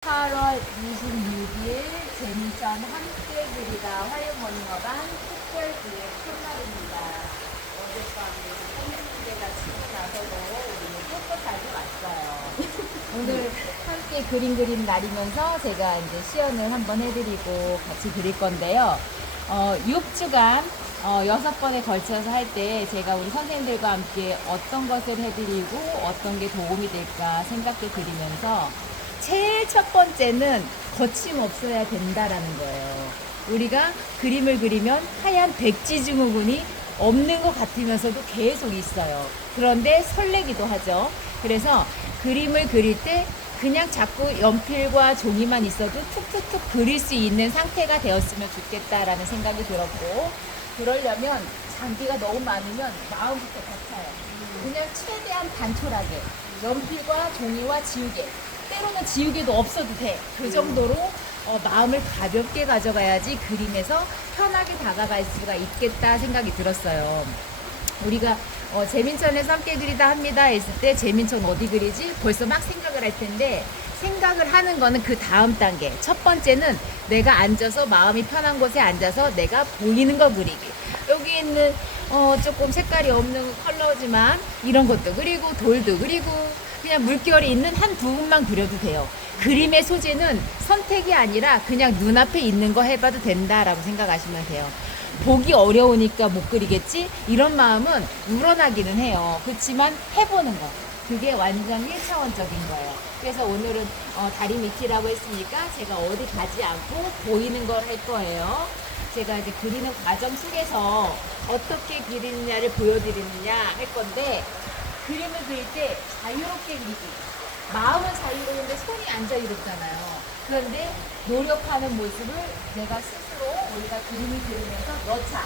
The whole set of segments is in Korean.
8월 26일 재미전 함께 그리다 화요모닝어반 특별기획 첫날입니다. 어젯밤에 선생님께가 치고 나서도 우리는 꿋꿋하게 왔어요. 오늘 함께 그림 그린 날이면서 제가 이제 시연을 한번 해드리고 같이 그릴 건데요. 6주간 6번에 걸쳐서 할 때 제가 우리 선생님들과 함께 어떤 것을 해드리고 어떤 게 도움이 될까 생각해 드리면서 제일 첫 번째는 거침없어야 된다라는 거예요. 우리가 그림을 그리면 하얀 백지 증후군이 없는 것 같으면서도 계속 있어요. 그런데 설레기도 하죠. 그래서 그림을 그릴 때 그냥 자꾸 연필과 종이만 있어도 툭툭툭 그릴 수 있는 상태가 되었으면 좋겠다라는 생각이 들었고, 그러려면 장비가 너무 많으면 마음부터 벅차요. 그냥 최대한 단촐하게 연필과 종이와 지우개, 때로는 지우개도 없어도 돼. 그 정도로 마음을 가볍게 가져가야지 그림에서 편하게 다가갈 수가 있겠다 생각이 들었어요. 우리가 재민천에서 함께 그리다 합니다 했을 때 재민천 어디 그리지? 벌써 막 생각을 할 텐데, 생각을 하는 거는 그 다음 단계. 첫 번째는 내가 앉아서 마음이 편한 곳에 앉아서 내가 보이는 거 그리기. 여기 있는 조금 색깔이 없는 컬러지만 이런 것도 그리고 돌도 그리고 그냥 물결이 있는 한 부분만 그려도 돼요. 그림의 소재는 선택이 아니라 그냥 눈앞에 있는 거 해봐도 된다라고 생각하시면 돼요. 보기 어려우니까 못 그리겠지? 이런 마음은 우러나기는 해요. 그렇지만 해보는 거. 그게 완전 1차원적인 거예요. 그래서 오늘은 다리 밑이라고 했으니까 제가 어디 가지 않고 보이는 걸 할 거예요. 제가 이제 그리는 과정 속에서 어떻게 그리느냐를 보여드리느냐 할 건데, 그림을 그릴 때 자유롭게 그리기. 마음은 자유로운데 손이 안 자유롭잖아요. 그런데 노력하는 모습을 내가 스스로 우리가 그림을 그리면서 넣자.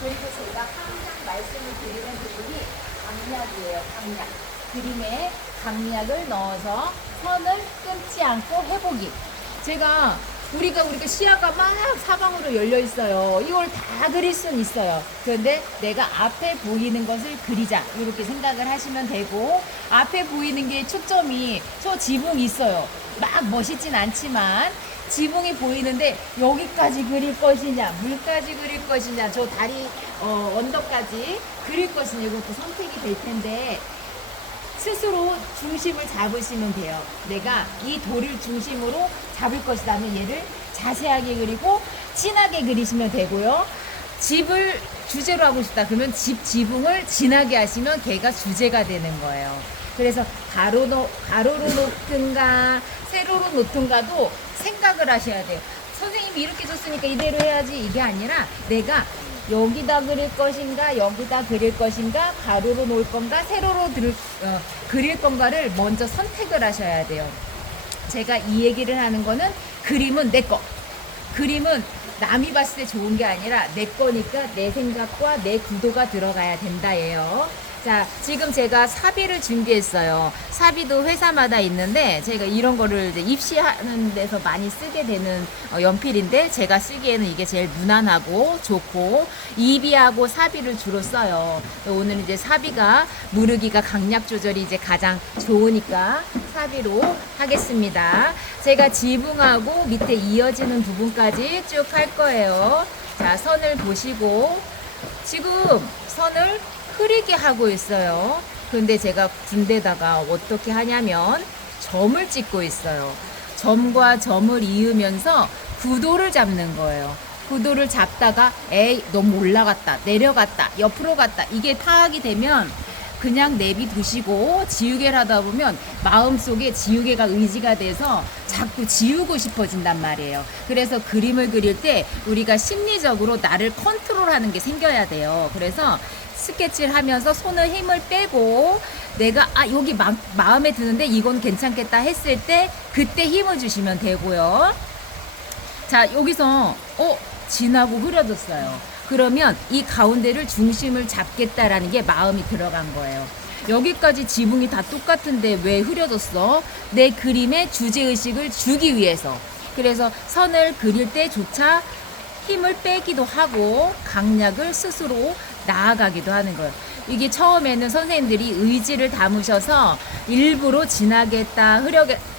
그리고 제가 항상 말씀을 드리는 부분이 강약이에요. 강약. 그림에 강약을 넣어서 선을 끊지 않고 해보기. 우리가 시야가 막 사방으로 열려 있어요. 이걸 다 그릴 수는 있어요. 그런데 내가 앞에 보이는 것을 그리자, 이렇게 생각을 하시면 되고, 앞에 보이는 게 초점이 저 지붕이 있어요. 막 멋있진 않지만 지붕이 보이는데 여기까지 그릴 것이냐, 물까지 그릴 것이냐, 저 다리 언덕까지 그릴 것이냐, 이것도 선택이 될 텐데 스스로 중심을 잡으시면 돼요. 내가 이 돌을 중심으로 잡을 것이라면 얘를 자세하게 그리고 진하게 그리시면 되고요. 집을 주제로 하고 싶다 그러면 지붕을 진하게 하시면 걔가 주제가 되는 거예요. 그래서 가로로 놓든가 세로로 놓든가도 생각을 하셔야 돼요. 선생님이 이렇게 줬으니까 이대로 해야지, 이게 아니라 내가 여기다 그릴 것인가, 여기다 그릴 것인가, 가로로 놓을 건가, 세로로 그릴 건가를 먼저 선택을 하셔야 돼요. 제가 이 얘기를 하는 거는 그림은 내 거. 그림은 남이 봤을 때 좋은 게 아니라 내 거니까 내 생각과 내 구도가 들어가야 된다예요. 자, 지금 제가 사비를 준비했어요. 사비도 회사마다 있는데 제가 이런 거를 이제 입시하는 데서 많이 쓰게 되는 연필인데, 제가 쓰기에는 이게 제일 무난하고 좋고 이비하고 사비를 주로 써요. 오늘 이제 사비가 무르기가 강약 조절이 이제 가장 좋으니까 사비로 하겠습니다. 제가 지붕하고 밑에 이어지는 부분까지 쭉 할 거예요. 자, 선을 보시고 지금 선을 흐리게 하고 있어요. 근데 제가 군데다가 어떻게 하냐면 점을 찍고 있어요. 점과 점을 이으면서 구도를 잡는 거예요. 구도를 잡다가 에이 너무 올라갔다, 내려갔다, 옆으로 갔다, 이게 파악이 되면 그냥 내비두시고 지우개를 하다 보면 마음속에 지우개가 의지가 돼서 자꾸 지우고 싶어진단 말이에요. 그래서 그림을 그릴 때 우리가 심리적으로 나를 컨트롤하는 게 생겨야 돼요. 그래서 스케치를 하면서 손을 힘을 빼고 내가 여기 마음에 드는데 이건 괜찮겠다 했을 때 그때 힘을 주시면 되고요. 자, 여기서 진하고 흐려졌어요. 그러면 이 가운데를 중심을 잡겠다라는 게 마음이 들어간 거예요. 여기까지 지붕이 다 똑같은데 왜 흐려졌어? 내 그림의 주제의식을 주기 위해서. 그래서 선을 그릴 때조차 힘을 빼기도 하고 강약을 스스로 나아가기도 하는 거예요. 이게 처음에는 선생님들이 의지를 담으셔서 일부러 진하게 했다,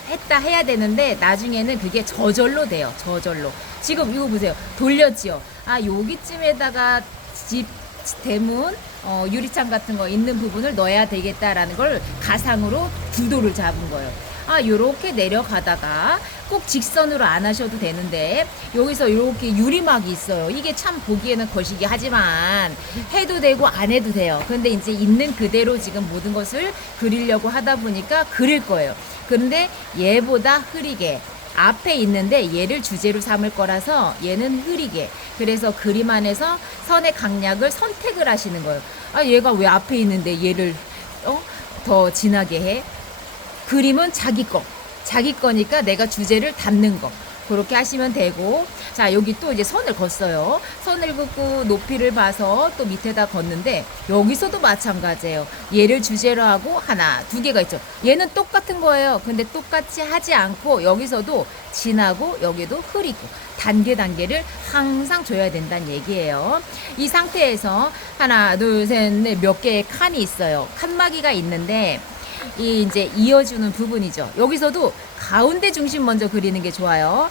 했다 해야 되는데 나중에는 그게 저절로 돼요. 저절로. 지금 이거 보세요. 돌렸지요. 아, 여기쯤에다가 집 대문 유리창 같은 거 있는 부분을 넣어야 되겠다라는 걸 가상으로 구도를 잡은 거예요. 아, 요렇게 내려가다가 꼭 직선으로 안 하셔도 되는데 여기서 요렇게 유리막이 있어요. 이게 참 보기에는 거시기 하지만 해도 되고 안 해도 돼요. 근데 이제 있는 그대로 지금 모든 것을 그리려고 하다 보니까 그릴 거예요. 그런데 얘보다 흐리게 앞에 있는데 얘를 주제로 삼을 거라서 얘는 흐리게, 그래서 그림 안에서 선의 강약을 선택을 하시는 거예요. 아, 얘가 왜 앞에 있는데 얘를 더 진하게 해? 그림은 자기 거니까 내가 주제를 담는 거. 그렇게 하시면 되고, 자, 여기 또 이제 선을 걷어요. 선을 긋고 높이를 봐서 또 밑에다 걷는데 여기서도 마찬가지예요. 얘를 주제로 하고 하나, 두 개가 있죠. 얘는 똑같은 거예요. 근데 똑같이 하지 않고 여기서도 진하고 여기도 흐리고 단계를 항상 줘야 된다는 얘기예요. 이 상태에서 하나, 둘, 셋, 넷 몇 개의 칸이 있어요. 칸막이가 있는데 이 이제 이어주는 부분이죠. 여기서도 가운데 중심 먼저 그리는 게 좋아요.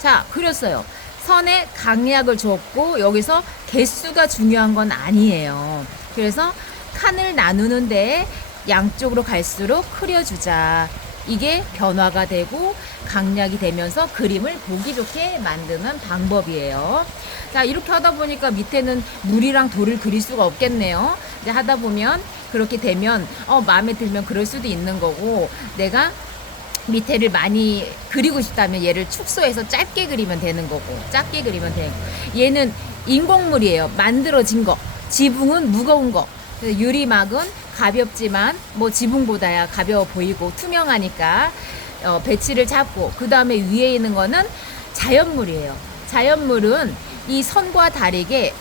자, 그렸어요. 선에 강약을 줬고 여기서 개수가 중요한 건 아니에요. 그래서 칸을 나누는데 양쪽으로 갈수록 흐려주자. 이게 변화가 되고 강약이 되면서 그림을 보기 좋게 만드는 방법이에요. 자, 이렇게 하다 보니까 밑에는 물이랑 돌을 그릴 수가 없겠네요. 이제 하다 보면 그렇게 되면 마음에 들면 그럴 수도 있는 거고, 내가 밑에를 많이 그리고 싶다면 얘를 축소해서 짧게 그리면 되는 거고, 작게 그리면 되는 거. 얘는 인공물이에요. 만들어진 거. 지붕은 무거운 거. 유리막은 가볍지만 뭐 지붕보다야 가벼워 보이고 투명하니까 배치를 잡고, 그 다음에 위에 있는 거는 자연물이에요. 자연물은 이 선과 다르게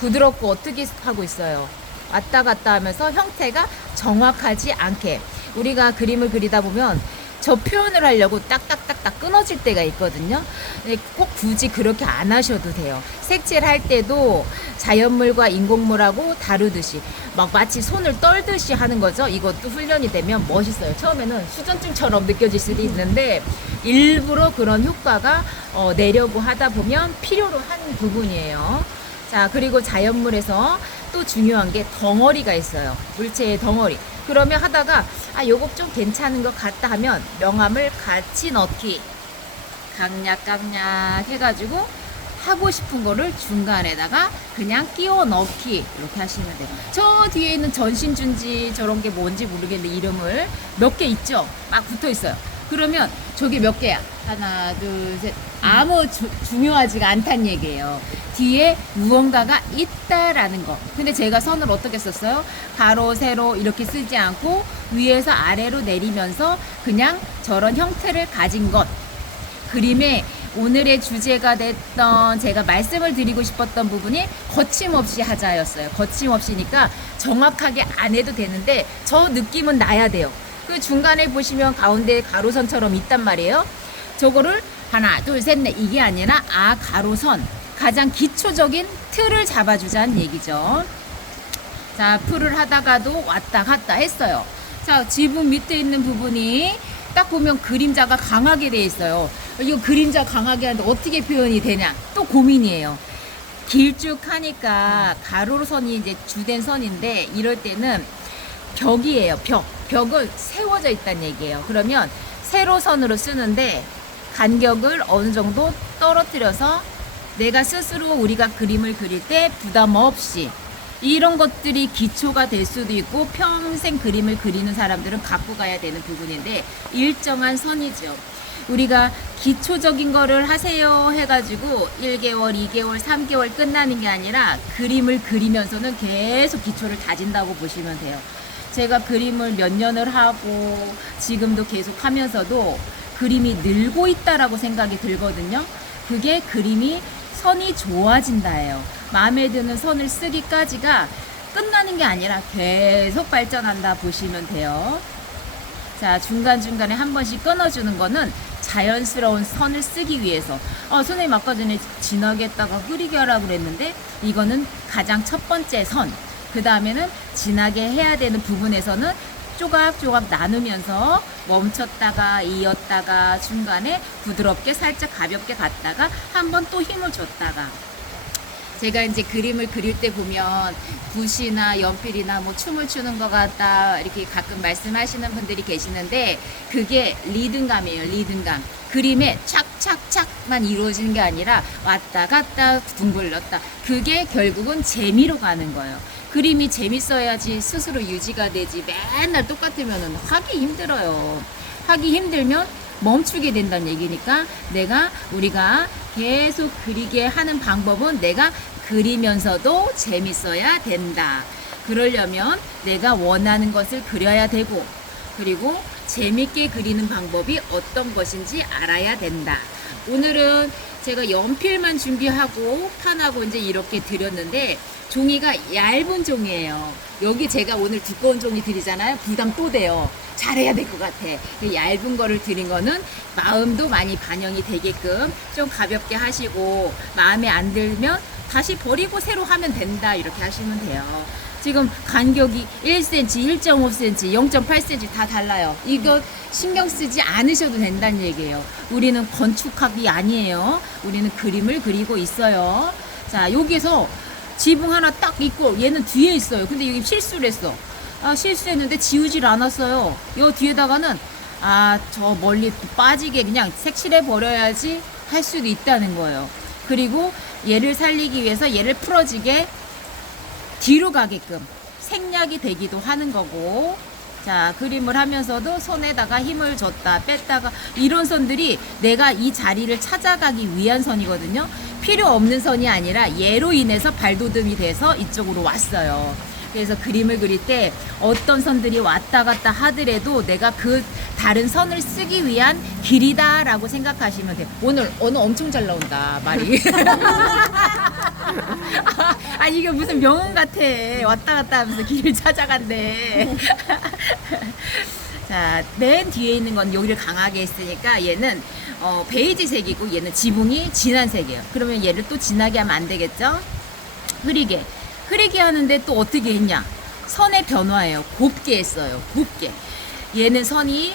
부드럽고 어떻게 하고 있어요? 왔다 갔다 하면서 형태가 정확하지 않게. 우리가 그림을 그리다 보면 저 표현을 하려고 딱딱딱딱 끊어질 때가 있거든요. 꼭 굳이 그렇게 안 하셔도 돼요. 색칠을 할 때도 자연물과 인공물하고 다루듯이 막 마치 손을 떨듯이 하는 거죠. 이것도 훈련이 되면 멋있어요. 처음에는 수전증처럼 느껴질 수도 있는데 일부러 그런 효과가 내려고 하다 보면 필요로 한 부분이에요. 자, 그리고 자연물에서 또 중요한 게 덩어리가 있어요. 물체의 덩어리. 그러면 하다가 요거 좀 괜찮은 것 같다 하면 명암을 같이 넣기, 강약 해가지고 하고 싶은 거를 중간에다가 그냥 끼워 넣기, 이렇게 하시면 돼요. 저 뒤에 있는 전신준지 저런 게 뭔지 모르겠는데 이름을 몇 개 있죠? 막 붙어 있어요. 그러면 저게 몇 개야? 하나, 둘, 셋. 아무 중요하지가 않다는 얘기예요. 뒤에 무언가가 있다라는 거. 근데 제가 선을 어떻게 썼어요? 가로, 세로 이렇게 쓰지 않고 위에서 아래로 내리면서 그냥 저런 형태를 가진 것. 그림의 오늘의 주제가 됐던, 제가 말씀을 드리고 싶었던 부분이 거침없이 하자였어요. 거침없이니까 정확하게 안 해도 되는데 저 느낌은 나야 돼요. 그 중간에 보시면 가운데 가로선처럼 있단 말이에요. 저거를 하나, 둘, 셋, 넷 이게 아니라 가로선, 가장 기초적인 틀을 잡아주자는 얘기죠. 자, 풀을 하다가도 왔다 갔다 했어요. 자, 지붕 밑에 있는 부분이 딱 보면 그림자가 강하게 돼 있어요. 이거 그림자 강하게 하는데 어떻게 표현이 되냐? 또 고민이에요. 길쭉하니까 가로선이 이제 주된 선인데 이럴 때는 벽이에요. 벽을 세워져 있다는 얘기예요. 그러면 세로선으로 쓰는데 간격을 어느 정도 떨어뜨려서 내가 스스로 우리가 그림을 그릴 때 부담 없이, 이런 것들이 기초가 될 수도 있고 평생 그림을 그리는 사람들은 갖고 가야 되는 부분인데 일정한 선이죠. 우리가 기초적인 거를 하세요 해가지고 1개월, 2개월, 3개월 끝나는 게 아니라 그림을 그리면서는 계속 기초를 다진다고 보시면 돼요. 제가 그림을 몇 년을 하고 지금도 계속 하면서도 그림이 늘고 있다라고 생각이 들거든요. 그게 그림이 선이 좋아진다예요. 마음에 드는 선을 쓰기까지가 끝나는 게 아니라 계속 발전한다 보시면 돼요. 자, 중간중간에 한 번씩 끊어주는 거는 자연스러운 선을 쓰기 위해서. 선생님 아까 전에 진하게 했다가 흐리게 하라고 그랬는데 이거는 가장 첫 번째 선. 그 다음에는 진하게 해야 되는 부분에서는 조각조각 나누면서 멈췄다가 이었다가 중간에 부드럽게 살짝 가볍게 갔다가 한번 또 힘을 줬다가. 제가 이제 그림을 그릴 때 보면 붓이나 연필이나 뭐 춤을 추는 것 같다 이렇게 가끔 말씀하시는 분들이 계시는데, 그게 리듬감이에요. 리듬감. 그림에 착착착만 이루어지는 게 아니라 왔다 갔다 둥글렀다. 그게 결국은 재미로 가는 거예요. 그림이 재밌어야지 스스로 유지가 되지, 맨날 똑같으면 하기 힘들어요. 하기 힘들면 멈추게 된다는 얘기니까, 우리가 계속 그리게 하는 방법은 내가 그리면서도 재밌어야 된다. 그러려면 내가 원하는 것을 그려야 되고, 그리고 재밌게 그리는 방법이 어떤 것인지 알아야 된다. 오늘은 제가 연필만 준비하고 판하고 이제 이렇게 드렸는데, 종이가 얇은 종이에요. 여기 제가 오늘 두꺼운 종이 드리잖아요. 부담 또 돼요. 잘해야 될 것 같아. 얇은 거를 드린 거는 마음도 많이 반영이 되게끔 좀 가볍게 하시고, 마음에 안 들면 다시 버리고 새로 하면 된다, 이렇게 하시면 돼요. 지금 간격이 1cm, 1.5cm, 0.8cm 다 달라요. 이거 신경 쓰지 않으셔도 된다는 얘기예요. 우리는 건축학이 아니에요. 우리는 그림을 그리고 있어요. 자, 여기서 지붕 하나 딱 있고 얘는 뒤에 있어요. 근데 여기 실수를 했어. 실수했는데 지우질 않았어요. 요 뒤에다가는 저 멀리 빠지게 그냥 색칠해 버려야지 할 수도 있다는 거예요. 그리고 얘를 살리기 위해서 얘를 풀어지게 뒤로 가게끔 생략이 되기도 하는 거고. 자, 그림을 하면서도 손에다가 힘을 줬다 뺐다가, 이런 선들이 내가 이 자리를 찾아가기 위한 선이거든요. 필요 없는 선이 아니라 얘로 인해서 발돋움이 돼서 이쪽으로 왔어요. 그래서 그림을 그릴 때 어떤 선들이 왔다 갔다 하더라도 내가 그 다른 선을 쓰기 위한 길이다 라고 생각하시면 돼요. 오늘 엄청 잘 나온다, 말이. 이게 무슨 명언 같아. 왔다 갔다 하면서 길을 찾아간대. 자, 맨 뒤에 있는 건 여기를 강하게 했으니까 얘는 베이지색이고 얘는 지붕이 진한 색이에요. 그러면 얘를 또 진하게 하면 안 되겠죠? 흐리게 하는데 또 어떻게 했냐? 선의 변화예요. 곱게 했어요. 곱게. 얘는 선이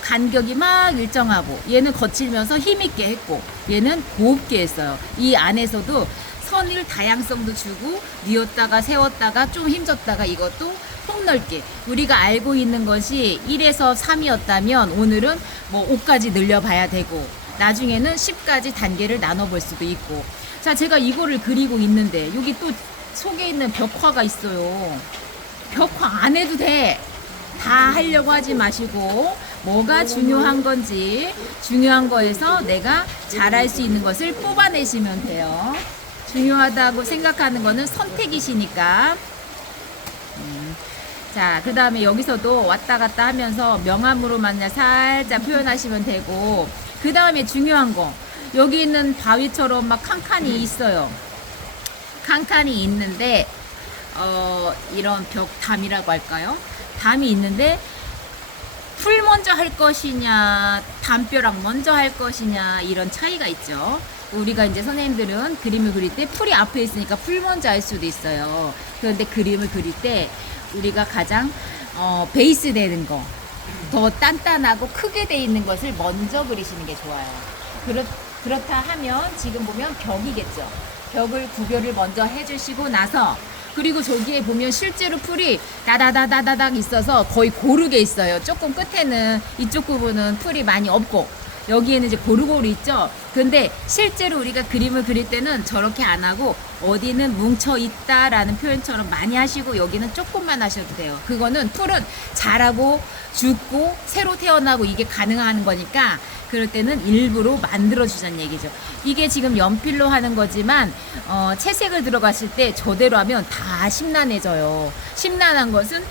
간격이 막 일정하고, 얘는 거칠면서 힘있게 했고, 얘는 곱게 했어요. 이 안에서도 선을 다양성도 주고, 뉘었다가 세웠다가 좀 힘줬다가, 이것도 폭넓게. 우리가 알고 있는 것이 1에서 3이었다면 오늘은 뭐 5까지 늘려봐야 되고, 나중에는 10까지 단계를 나눠볼 수도 있고. 자, 제가 이거를 그리고 있는데 여기 또 속에 있는 벽화가 있어요. 벽화 안 해도 돼. 다 하려고 하지 마시고, 뭐가 중요한 건지, 중요한 거에서 내가 잘할 수 있는 것을 뽑아내시면 돼요. 중요하다고 생각하는 거는 선택이시니까. 자, 그 다음에 여기서도 왔다 갔다 하면서 명암으로만 살짝 표현하시면 되고, 그 다음에 중요한 거, 여기 있는 바위처럼 막 칸칸이 있어요. 칸칸이 있는데 이런 벽담이라고 할까요? 담이 있는데 풀 먼저 할 것이냐, 담벼락 먼저 할 것이냐, 이런 차이가 있죠. 우리가 이제 선생님들은 그림을 그릴 때 풀이 앞에 있으니까 풀 먼저 할 수도 있어요. 그런데 그림을 그릴 때 우리가 가장 베이스 되는 거, 더 단단하고 크게 돼 있는 것을 먼저 그리시는 게 좋아요. 그렇다 하면 지금 보면 벽이겠죠. 벽을 구별을 먼저 해주시고 나서, 그리고 저기에 보면 실제로 풀이 다다다다닥 있어서 거의 고르게 있어요. 조금 끝에는 이쪽 부분은 풀이 많이 없고, 여기에는 이제 고루고루 있죠. 근데 실제로 우리가 그림을 그릴 때는 저렇게 안 하고 어디는 뭉쳐 있다라는 표현처럼 많이 하시고, 여기는 조금만 하셔도 돼요. 그거는 풀은 자라고 죽고 새로 태어나고 이게 가능한 거니까, 그럴 때는 일부러 만들어주자는 얘기죠. 이게 지금 연필로 하는 거지만 채색을 들어갔을 때 저대로 하면 다 심란해져요. 심란한 것은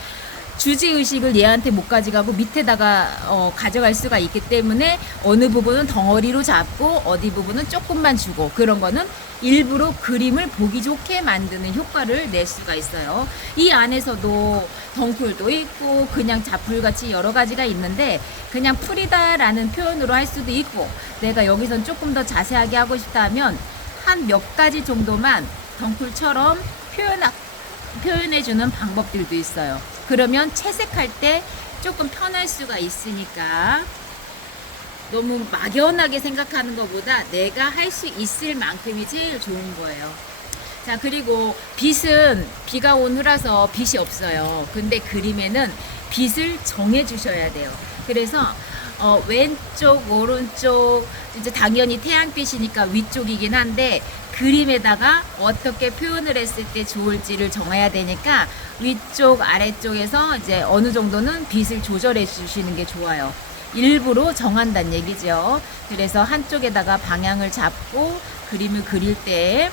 주제의식을 얘한테 못 가져가고 밑에다가 가져갈 수가 있기 때문에, 어느 부분은 덩어리로 잡고 어디 부분은 조금만 주고, 그런 거는 일부러 그림을 보기 좋게 만드는 효과를 낼 수가 있어요. 이 안에서도 덩쿨도 있고 그냥 자풀같이 여러 가지가 있는데, 그냥 풀이다라는 표현으로 할 수도 있고, 내가 여기선 조금 더 자세하게 하고 싶다면 한 몇 가지 정도만 덩쿨처럼 표현해주는 방법들도 있어요. 그러면 채색할 때 조금 편할 수가 있으니까 너무 막연하게 생각하는 것보다 내가 할 수 있을 만큼이 제일 좋은 거예요. 자, 그리고 빛은 비가 온 후라서 빛이 없어요. 근데 그림에는 빛을 정해 주셔야 돼요. 그래서 왼쪽, 오른쪽, 이제 당연히 태양빛이니까 위쪽이긴 한데 그림에다가 어떻게 표현을 했을 때 좋을지를 정해야 되니까 위쪽, 아래쪽에서 이제 어느 정도는 빛을 조절해 주시는 게 좋아요. 일부러 정한다는 얘기죠. 그래서 한쪽에다가 방향을 잡고 그림을 그릴 때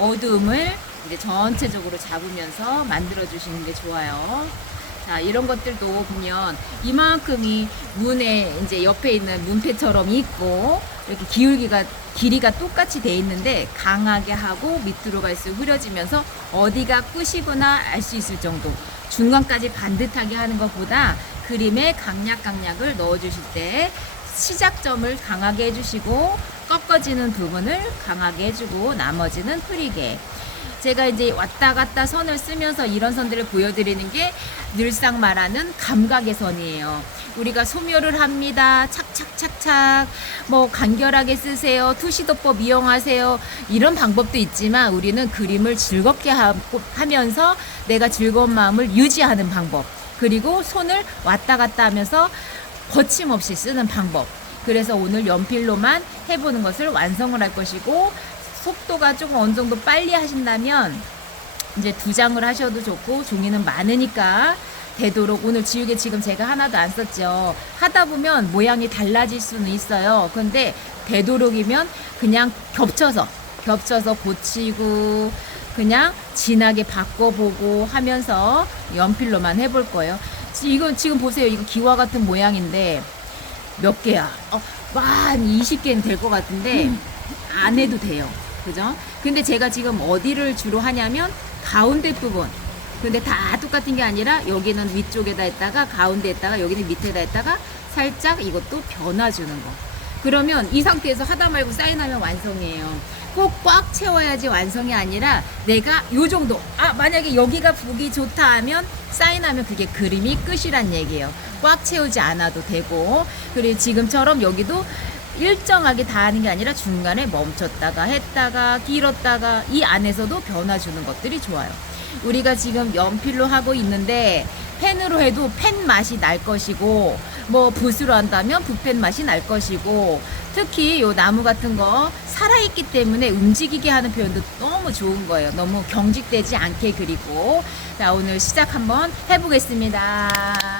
어두움을 이제 전체적으로 잡으면서 만들어 주시는 게 좋아요. 자, 이런 것들도 보면 이만큼이 문에 이제 옆에 있는 문패처럼 있고 이렇게 길이가 똑같이 돼 있는데 강하게 하고 밑으로 갈수록 흐려지면서 어디가 끝이구나 알 수 있을 정도, 중간까지 반듯하게 하는 것보다 그림에 강약을 넣어 주실 때 시작점을 강하게 해주시고 꺾어지는 부분을 강하게 해주고 나머지는 흐리게. 제가 이제 왔다 갔다 선을 쓰면서 이런 선들을 보여드리는 게 늘상 말하는 감각의 선이에요. 우리가 소묘를 합니다. 착착착착 뭐 간결하게 쓰세요. 투시도법 이용하세요. 이런 방법도 있지만 우리는 그림을 즐겁게 하면서 내가 즐거운 마음을 유지하는 방법, 그리고 손을 왔다 갔다 하면서 거침없이 쓰는 방법. 그래서 오늘 연필로만 해보는 것을 완성을 할 것이고, 속도가 조금 어느 정도 빨리 하신다면 이제 2장을 하셔도 좋고, 종이는 많으니까 되도록, 오늘 지우개 지금 제가 하나도 안 썼죠. 하다 보면 모양이 달라질 수는 있어요. 근데 되도록이면 그냥 겹쳐서 고치고 그냥 진하게 바꿔보고 하면서 연필로만 해볼 거예요. 이건 지금 보세요. 이거 기와 같은 모양인데 몇 개야? 한 20개는 될 것 같은데 안 해도 돼요. 그죠? 근데 제가 지금 어디를 주로 하냐면 가운데 부분. 근데 다 똑같은 게 아니라 여기는 위쪽에다 했다가 가운데 했다가 여기는 밑에다 했다가 살짝 이것도 변화 주는 거. 그러면 이 상태에서 하다 말고 사인하면 완성이에요. 꼭 꽉 채워야지 완성이 아니라 내가 요 정도, 만약에 여기가 보기 좋다 하면 사인하면 그게 그림이 끝이란 얘기예요. 꽉 채우지 않아도 되고, 그리고 지금처럼 여기도 일정하게 다 하는 게 아니라 중간에 멈췄다가 했다가 길었다가 이 안에서도 변화 주는 것들이 좋아요. 우리가 지금 연필로 하고 있는데 펜으로 해도 펜 맛이 날 것이고, 뭐 붓으로 한다면 붓펜 맛이 날 것이고, 특히 요 나무 같은 거 살아있기 때문에 움직이게 하는 표현도 너무 좋은 거예요. 너무 경직되지 않게 그리고. 자, 오늘 시작 한번 해보겠습니다.